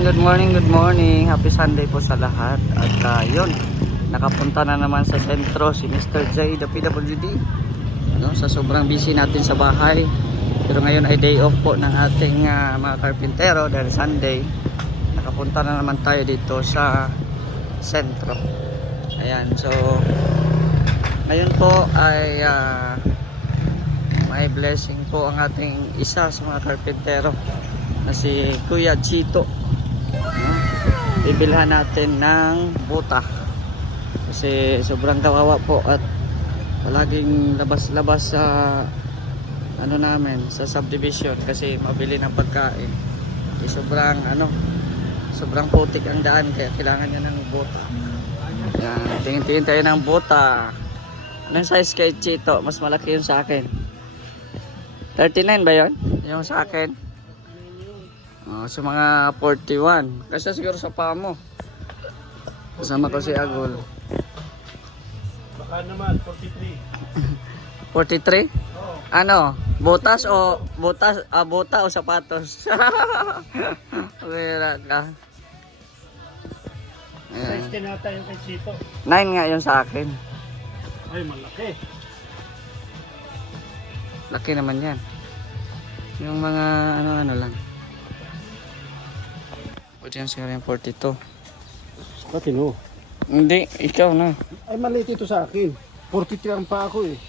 good morning. Happy Sunday po sa lahat. At yun, nakapunta na naman sa sentro si Mr. J, the PWD. Sa sobrang busy natin sa bahay. Pero ngayon ay day off po ng ating mga karpintero dahil Sunday. Nakapunta na naman tayo dito sa sentro. Ayan, so ngayon po ay may blessing po ang ating isa sa mga karpintero na si Kuya Chito. Bibilhan natin ng buta kasi sobrang kawawa po at palaging labas-labas sa namin sa subdivision kasi mabili ng pagkain. Sobrang putik ang daan kaya kailangan niya ng buta. Yan, tingin-tingin tayo ng buta. Anong size kay Chito? Mas malaki yun sa akin. 39 ba yun? Yung sa akin? Sa mga 41. Kasi siguro sa paa mo. Kasama ko si Agol. Baka naman, 43. 43? Oo. Ano? Botas o bota o sapatos? Wala ka. Size din nata yung kay Chito. 9 nga yun sa akin. Ay, malaki. Laki naman yan. Yung mga ano lang. Pwede yan siguro yung 42. Patino. Hindi, ikaw na. Ay, maliit ito sa akin. 43 ang pa ako eh.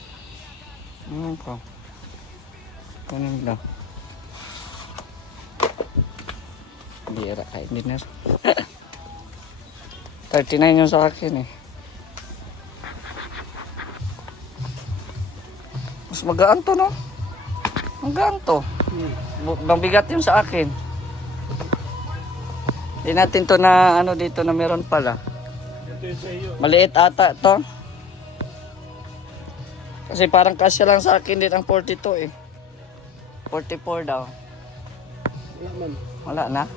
Ano ko? Kunin lang. Bira, hindi na. 39 yung sa akin eh. Mas magaan to, no? Magaan to. Bang bigat yung sa akin. Hindi natin to na dito na meron pala. Ito yung sa iyo. Maliit ata to. Kasi parang kasya lang sa akin din ang 42 eh. 44 daw. Wala man. Wala na?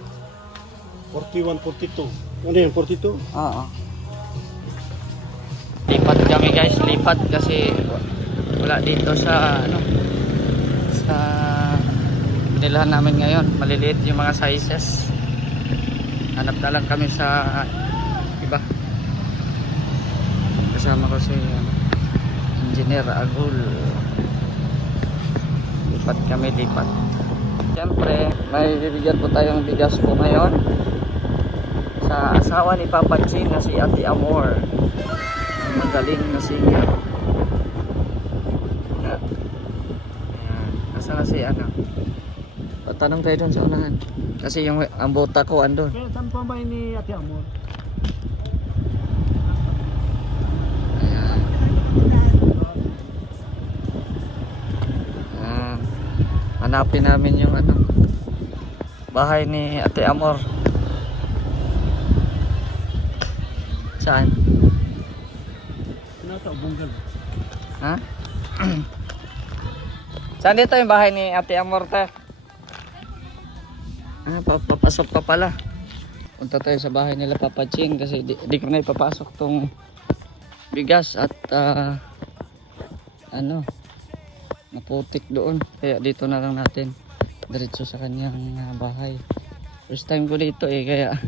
41, 42. Ano yan, 42? Oo. Lipat kami guys, lipat kasi wala dito sa sa binilhan namin ngayon. Maliliit yung mga sizes. Hanap na lang kami sa iba. Kasama ko si Engineer Agul. Lipat kami, lipat. Siyempre, may bibigyan po tayong bigas po ngayon sa asawa ni Papa Chin na si Ate Amor. Ang magaling na singer. Asa na si Patanong tayo dun sa unahan. Kasi ang bota ko andun. Kaya saan pa ba ni Ate Amor? Ayan. Hanapin namin yung bahay ni Ate Amor. Saan? Nasa Ubunggal. Ha? Saan dito yung bahay ni Ate Amor, te? Papasok pa pala. Punta tayo sa bahay nila Papa Ching kasi di ko na ipapasok tong bigas at naputik doon. Kaya dito na lang natin diretso sa kanyang bahay. First time ko dito kaya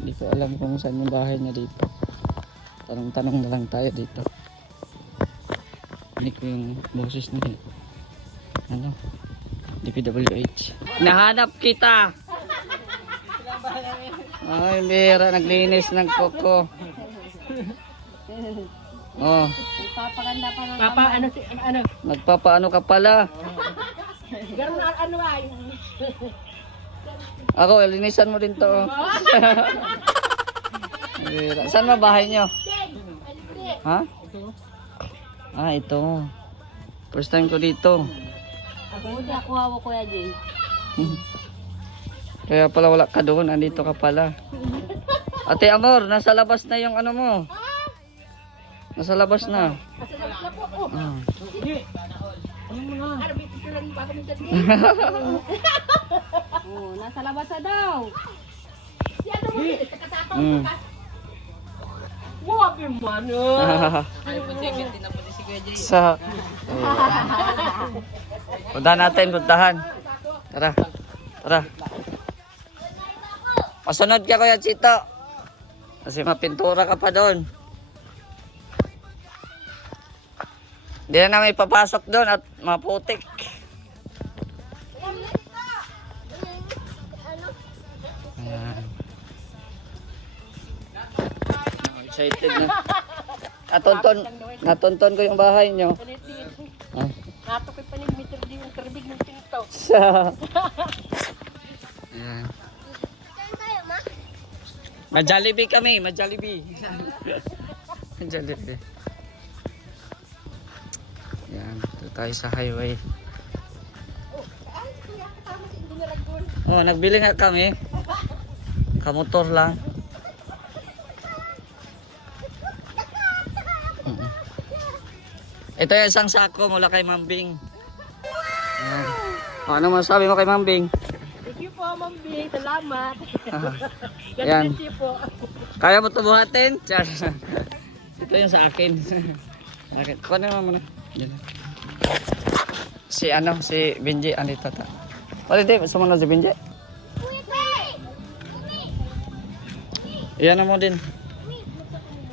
hindi ko alam kung saan yung bahay niya dito. Tanong-tanong na lang tayo dito. Hindi ko yung boses ni DPWH. Nahanap kita. Ay, bira, naglinis ng koko. Oh. Nagpapaganda pa ng Papa, Nagpapaano ka pala? Ganun ay. Ako, linisan mo din to. Bira. Saan ba bahay nyo? Ha? Ito. First time ko dito. Ako hawa Kuya Jay. Kaya pala wala ka doon, andito ka pala. Ate Amor, nasa labas na yung mo. Nasa labas na. Nasa labas na daw. Wabi man. Sa puntahan natin, puntahan. Tara. Pasunod ka Kuya Chito. Kasi mapintura ka pa doon. Hindi na namin ipapasok doon at maputik. Ayan. Excited na. Natonton ko yung bahay nyo. Ah. Natukit pa ni meter din yung terbig ng pinto. Ayan. Ma-Jollibee kami, ma-Jollibee. Ma-Jollibee. Yan, ito tayo sa highway. Oh, nagbili nga kami. Kamotor lang. Ito yung isang sako mula kay Mambing. Ayan. Ano masabi mo kay Mambing? Thank you po, Ma'am B. Salamat. Ayan. Thank you po. Kaya mo ito buhatin? Char. Ito yung sa akin. Bakit? Kuha na naman muna. Yan. Si Benji, andito ta. Wala di, sumunod si Benji. Iyan na mo din.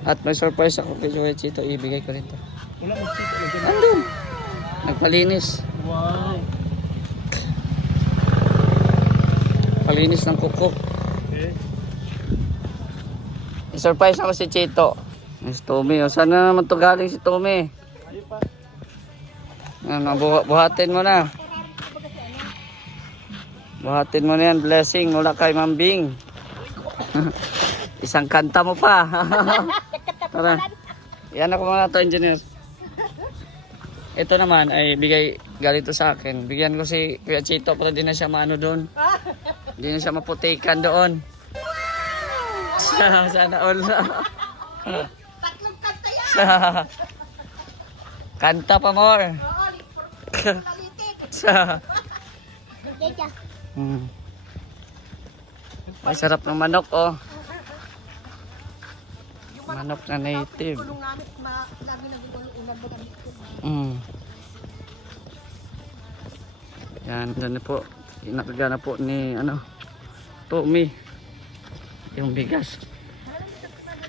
At may surprise ako kay Joey Chito, ibigay ko rito. Wala mo sito. Andun. Nagpalinis. Wow. Palinis ng kuko. Okay. I-surprise ako si Chito. Si Tommy. O, sana naman to galing si Tommy. Ayun pa. Ano, buhatin mo na. Buhatin mo na yan. Blessing mula kay Mambing. Isang kanta mo pa. Tara. Yan ako muna to, engineer. Ito naman ay bigay galing to sa akin. Bigyan ko si Kuya Chito para di na siya maano doon. Di na siya maputikan doon. Sana all. Tatlong kanta yan. Kanta pa more. Ay, sarap ng manok, oh. Manok na native. Yan, dyan na po. Inakagana po ni, Tommy. Yung bigas.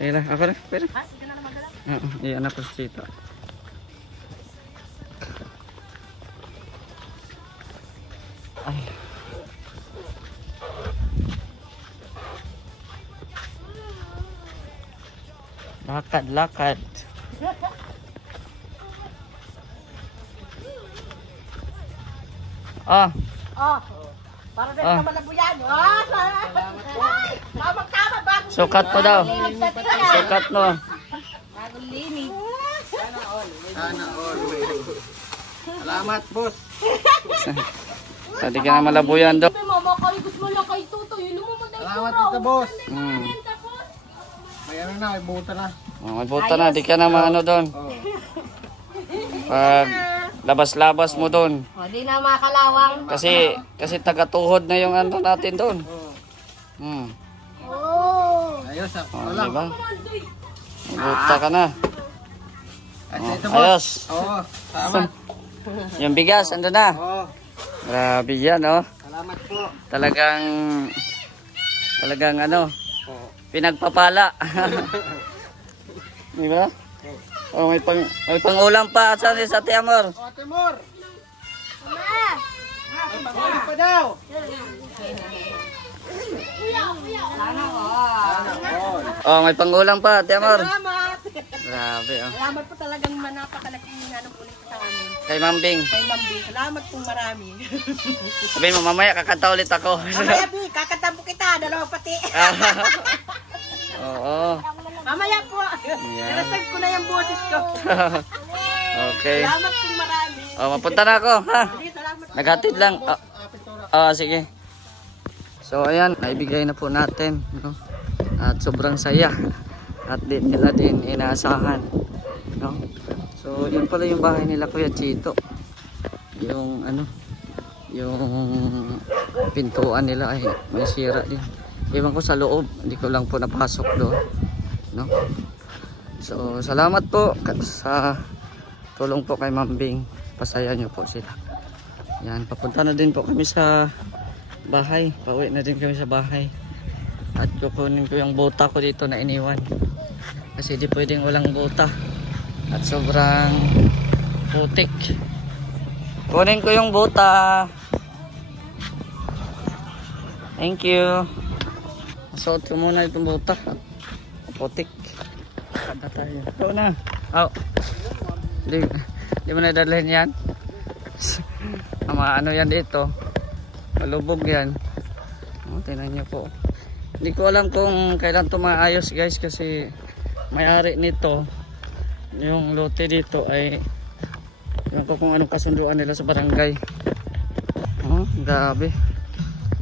Kaya ako na, pera. Iyan na po si Chito. Ay. Lakad. Ah. Oh, para sa kamalabuyan. Oh, tama bago. Sukat mo daw. Sukat mo. Bagong linig. Salamat, boss. Tadi ka na malabuyan daw. Mama, kay gusto mo lang kay Tuto. Yun mo mo tayo. Salamat dito, boss. Hmm. May ano na, may buta na. Oh, may buta na, di ka na maano doon. Oh. Pag labas-labas mo doon. O, di na makalawang. Kasi tagatuhod na yung ano natin doon. Hmm. Ayos, Oh, wala. diba? May buta ka na. Kasi Oh, ito, boss. ayos. Oo, salamat. Yung bigas, ando na. Oo, Grabe yan, oh. salamat po. Talagang ano, Oo. pinagpapala. Di ba? Oh, may pang-ulam pa sa Ate Amor. O, Timur. May pag-ulit pa daw. Sana all. Oh, may pang-ulam pa, Ate Amor. Salamat. Grabe, oh. Salamat po talagang napakalaking nanong ulit sa amin. Kay Mambing. Kay Ma'am B, salamat pong marami. Sabihin mo, mamaya kakanta ulit ako. Mamaya B, kakatampo kita, dalawang pati. Oo. Mamaya po. Yan. Nilasag ko na yung boses ko. Okay. Salamat pong marami. Oh, mapunta na ako, ha? Sige, salamat. Naghatid lang. Sige. So, ayan, naibigay na po natin. No? At sobrang saya. At nila din inaasahan. No? So, yun pala yung bahay nila Kuya Chito. Yung yung pintuan nila ay may sira din. Iwan ko sa loob, hindi ko lang po napasok doon. No? So, salamat po sa tulong po kay Mambing. Pasaya nyo po sila. Yan, papunta na din po kami sa bahay. Pauwi na din kami sa bahay. At kukunin ko yung bota ko dito na iniwan. Kasi di pwedeng walang bota. At sobrang putik. Kunin ko yung bota. Thank you. Suot ko muna itong bota. Putik. Kada tayo. Ito na. Oh. Di mo na dadalhin yan. Ano yan dito. Malubog yan. Oh, tingnan nyo po. Hindi ko alam kung kailan ito maayos guys. Kasi may-ari nito. Yung lote dito ay ewan ko kung anong kasunduan nila sa barangay. Oh, grabe.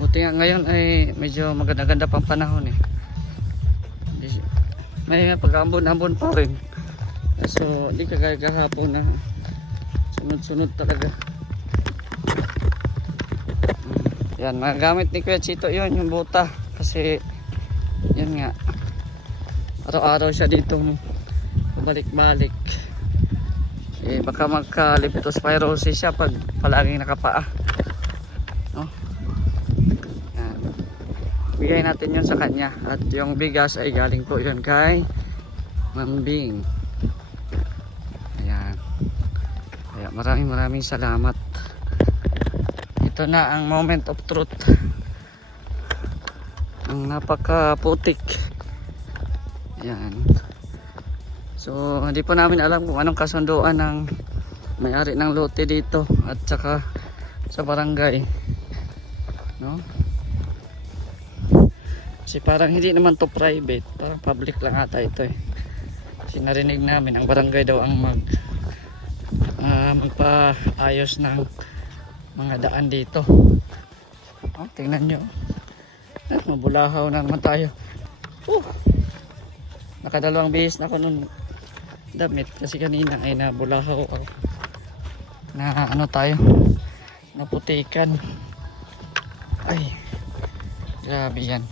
Buti nga ngayon ay medyo maganda-ganda pang panahon eh. May pag-ambon-ambon pa rin. So, di kagaya kahapon na sunod-sunod talaga. Yan, magamit ni Kuya Chito yun, yung buta. Kasi, yun nga, araw-araw siya dito balik-balik. Eh, baka magka-leptospirosis siya pag palaging nakapaa. No? Yan. Bigay natin yun sa kanya. At yung bigas ay galing po yun kay Mambing. Ayan. Kaya maraming salamat. Ito na ang moment of truth. Ang napaka-putik. Ayan. So, hindi po namin alam kung anong kasunduan ng may-ari ng lote dito at saka sa barangay. No? Kasi parang hindi naman to private, parang public lang ata ito eh. Kasi narinig namin ang barangay daw ang magpaayos ng mga daan dito. Oh, tingnan nyo. Mabulahaw na naman tayo. Nakadalawang bihis na ako nun damit kasi kanina ay nabulahaw ako. Na ano tayo? Naputikan. Ay. Grabe yan.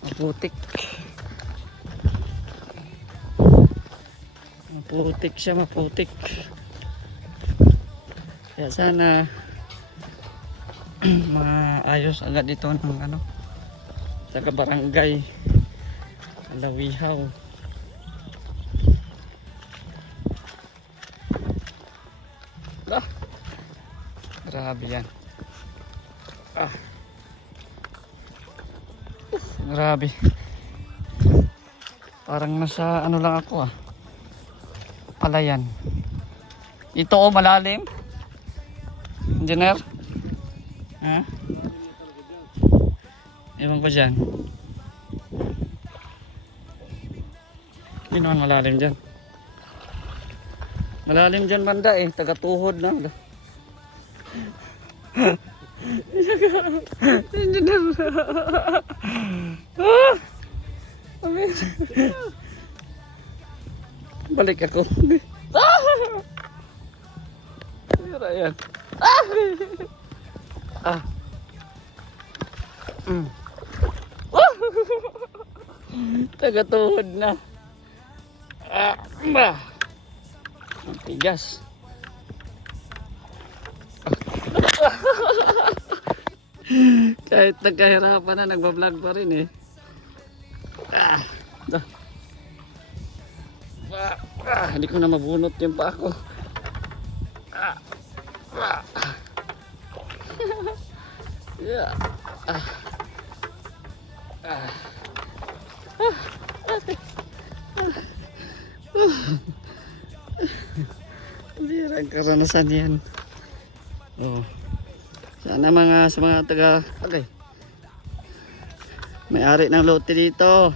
Maputik. Maputik siya, maputik. Kaya sana maayos agad ito ng ano sa barangay Alawihaw. Grabe yan. Grabe. Parang nasa ano lang ako palayan. Ito malalim. Engineer? Ha? Ewan ko dyan. Hindi naman malalim dyan. Malalim dyan banda eh. Taga-tuhod na. Engineer. Balik ako. Tira yan. Taga-tuhod na. Ang tigas. Kahit nagkahirapan na, nagbablog pa rin eh. Hindi ko na mabunot yung pa ako. Yeah. Birang karanasan yan. Oh. Sana sa mga taga may-ari ng lote dito,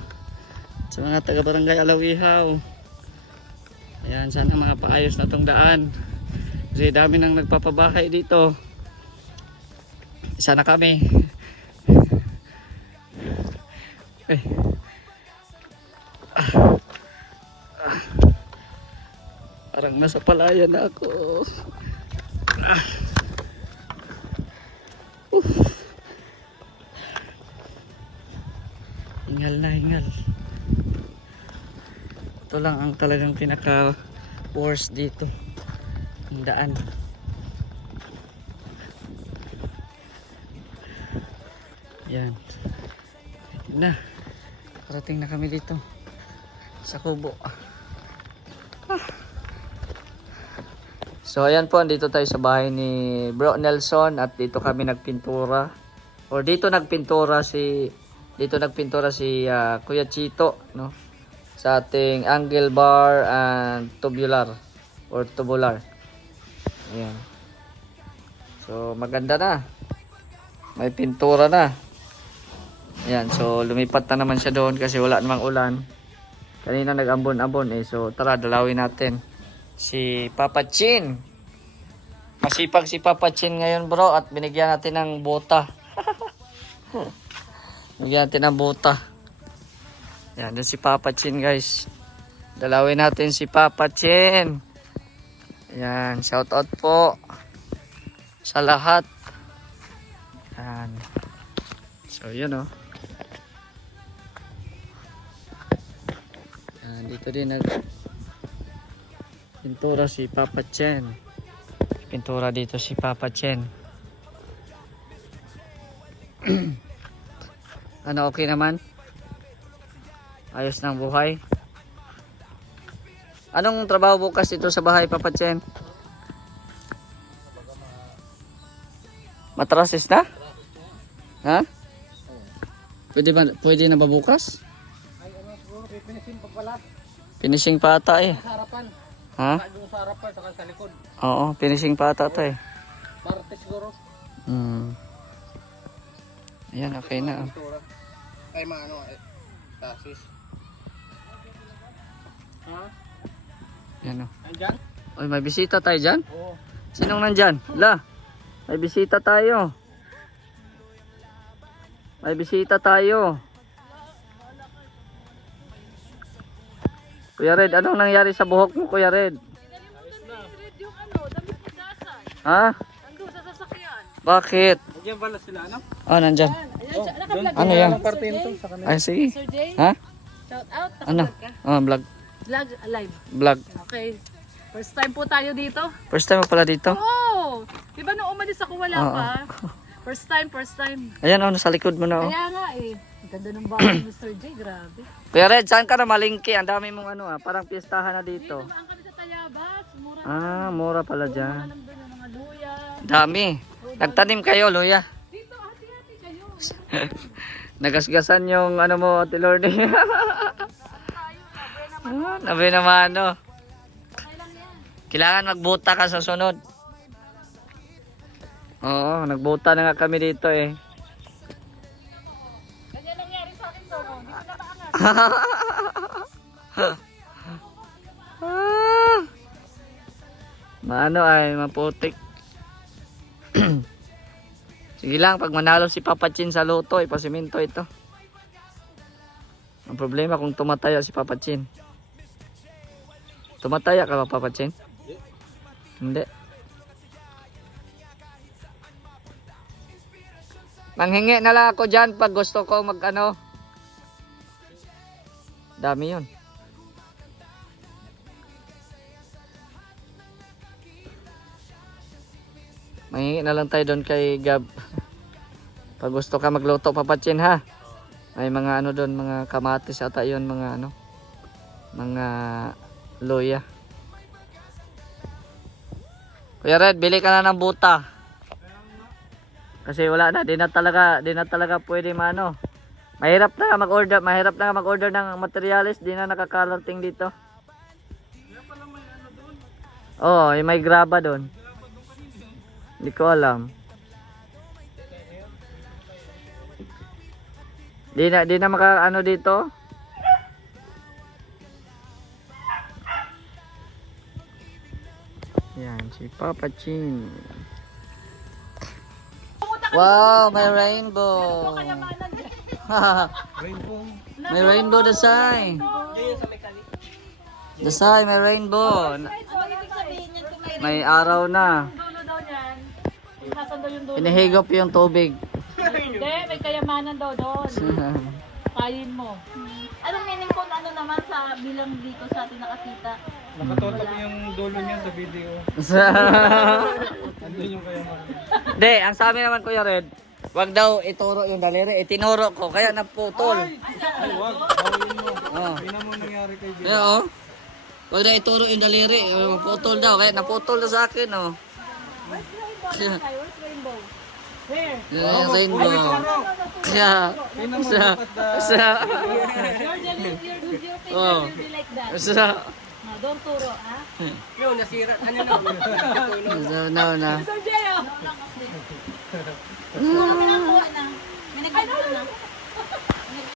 sa mga taga barangay Alawihaw, ayan, sana mga paayos na tong daan kasi dami nang nagpapabahay dito. Sana kami parang nasa palayan na ako. Hingal na hingal. Ito lang ang talagang pinaka worst dito, ang daan. Yan. Na. Karating na kami dito. Sa kubo. So ayan po, dito tayo sa bahay ni Bro Nelson at dito kami nagpintura. Or dito nagpintura si Kuya Chito, no? Sa ating angle bar and tubular or tubular. Ayan. So maganda na. May pintura na. Ayan, so lumipat na naman siya doon kasi wala namang ulan. Kanina nag-ambon-ambon eh. So tara, dalawin natin si Papa Chin. Masipag si Papa Chin ngayon bro at binigyan natin ng bota. Binigyan natin ng bota. Yan, din si Papa Chin guys. Dalawin natin si Papa Chin. Yan, shout out po sa lahat. Yan. So yun oh. Yan, dito din nag pintura si Papa Chin. Pintura dito si Papa Chin. Ano, okay naman? Ayos ng buhay. Anong trabaho bukas dito sa bahay, Papa Chin? Matrasis na? Ha? Pwede na ba bukas? Ay, ano siguro, finishing pa pala. Finishing pa ata eh. Sa harapan. Ha? Doon sa harapan, saka sa likod. Oo, finishing pa ata to eh. Martes siguro. Ayan, okay na. Ay, maano, tasis. Ha? Yan o. Andyan? Oy, may bisita tayo dyan? Oo. Sinong nandyan? La, may bisita tayo. May bisita tayo. Kuya Red, anong nangyari sa buhok mo, Kuya Red? Yung ano, damit ni Dasay. Ha? Ando sa sasakyan. Bakit? Andyan pala sila, ano? Oh, nandyan. Ayan, naka-vlog Ano yan? Ang parte nito sa kanila. Ay, sige. Sir Jay, Ha? shout out. Ano? Naka-vlog ka? Oh, vlog. Vlog live. Vlog. Okay. First time po tayo dito. First time mo pala dito? Oo! Diba nung umalis ako wala Oo. pa? First time. Ayan, oh, nasa likod mo na, oh. Kaya nga eh. Ang ganda ng bahay ni Sir Jay, grabe. Kuya Red, saan ka na malingki? Ang dami mong ano, parang piestahan na dito. Namaan kami sa Tayabas. Mura Mura pala na dyan. lang doon yung mga luya. Dami. Nagtanim kayo, luya. Dito, hati-hati kayo. Nagasgasan yung ano mo, Ate Lordy. Nabi naman, no. Okay lang yan. Kailangan magbuta ka sa sunod. Oo, nagbuta na nga kami dito eh. Ganyan nangyari sa akin doon. Hindi ko na maangas. Maano ay, maputik. Sige lang, pag manalo si Papa Chin sa loto, ipasiminto ito. Ang problema kung tumataya si Papa Chin. Tumataya ka ba, Papa Chin? Hindi. Manghingi na lang ako dyan pag gusto ko mag ano. Dami yun. Manghingi na lang tayo doon kay Gab. Pag gusto ka magluto, Papa Chin, ha? May mga ano doon, mga kamatis ata yun, mga ano. Mga luya. Kuya Red, bili ka na ng buta. Kasi wala na, di na talaga pwede maano. Mahirap na mag-order ng materials, di na nakakarating dito. Oh, may graba doon. Hindi ko alam. Di na maka ano dito. Yan, si Papa Chin. Wow, may rainbow. Rainbow. May rainbow Dasay. Dasay, may rainbow. Ano ibig sabihin niyan kung may May araw na. dulo daw niyan? Nasaan daw yung dulo? Pinahigop yung tubig. Hindi, may kayamanan daw doon. Kain mo. Anong meaning kung ano naman sa bilang dito sa atin nakakita? Nakatoto ko yung dulo niya sa video. Andun yung kaya mo. Hindi, ang sabi naman Kuya Red, Wag daw ituro yung daliri. Itinuro ko, kaya naputol. Ay, wag. Bawin mo. Oh. Yun ang mo nangyari kay Jay. Kaya oh. Wag daw ituro yung daliri. Putol daw, kaya naputol na sa akin oh. Where's rainbow? Where? Yan yung rainbow. Kaya, sa, Your finger Oh. will be like that. sa, No, don't turo, ha? no, na. Sir Jay, oh.